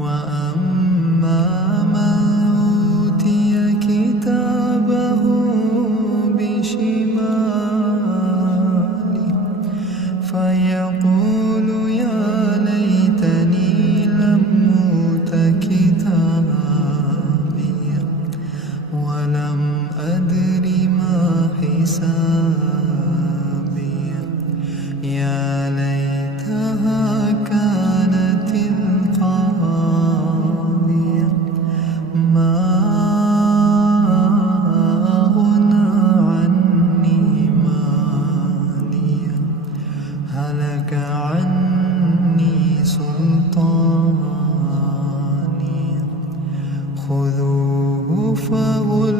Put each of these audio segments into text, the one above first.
وأما من أوتي كتابه بشماله فيقول يا ليتني لم أوت كتابي ولم أدر ما حسابي يا ليتها كانت القاضية ما أغنى عني مالية هلك عني سلطاني خذوه فغلوه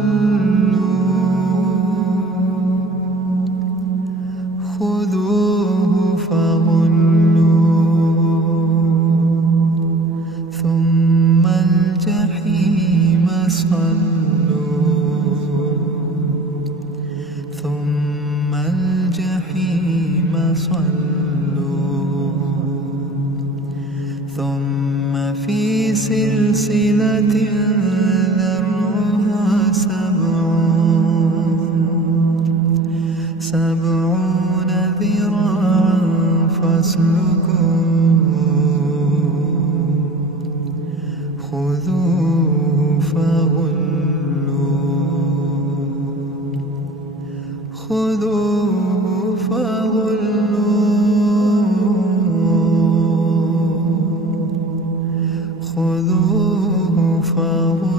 ثم الجحيم صلوه ثم الجحيم صلوه ثم في سلسلة ذرعها سبعون ذراعا فاسلكوه خذوه فغلوه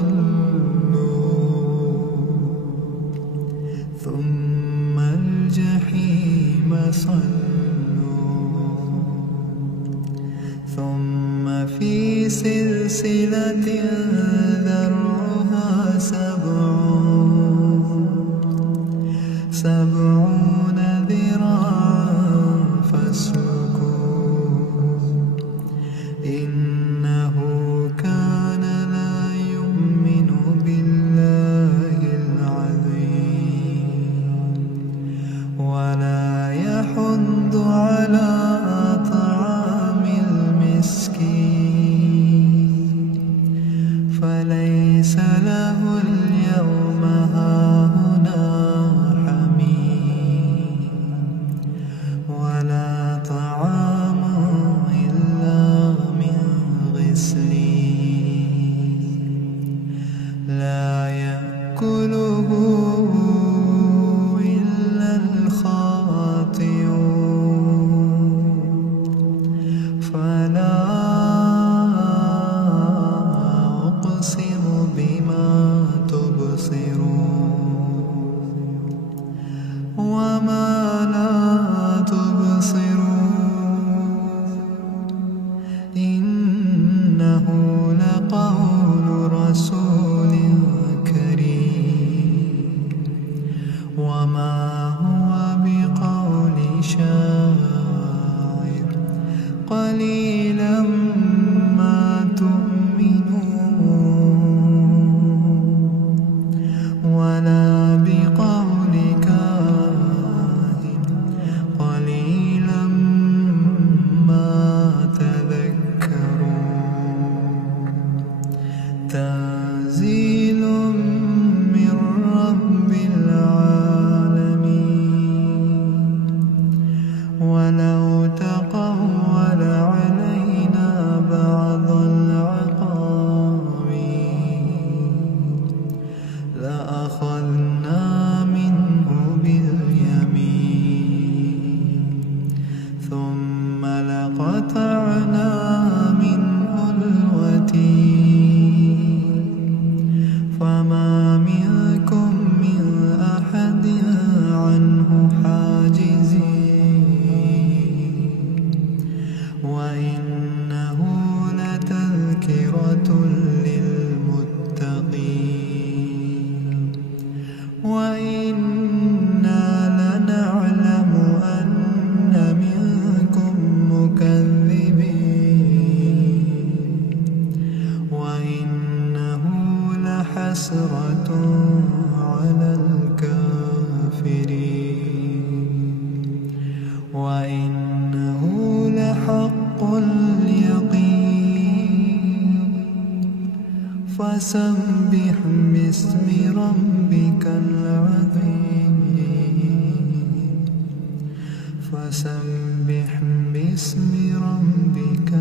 ثم الجحيم صلوه ثم في سلسلة ذرعها سبعون ذراعا فاسلكوه إنه كان لا يؤمن بالله العظيم ولا يحض على طعام المسكين فليس له اليوم هاهنا حميم ولا طعام إلا من غسلين لا يأكله إلا الخاطئون فلا أقسم بما تبصرون وما لا تبصرون إنه لقول رسول كريم وما هو بقول شاعر قليلا ما تؤمنون ولا بقول كاهن قليلا ما تذكرون تنزيل من رب العالمين ولو تقول علينا بعض الأقاويل لأخذنا منه باليمين ثم لقطعنا منه الوتين فما منكم من أحد عنه حاجزين وإنه لتذكرة للمتقين وإنا لنعلم أن منكم مكذبين وإنه لحسرة على الكافرين وإنه لحق اليقين فسبح باسم ربك العظيم فسبح باسم ربك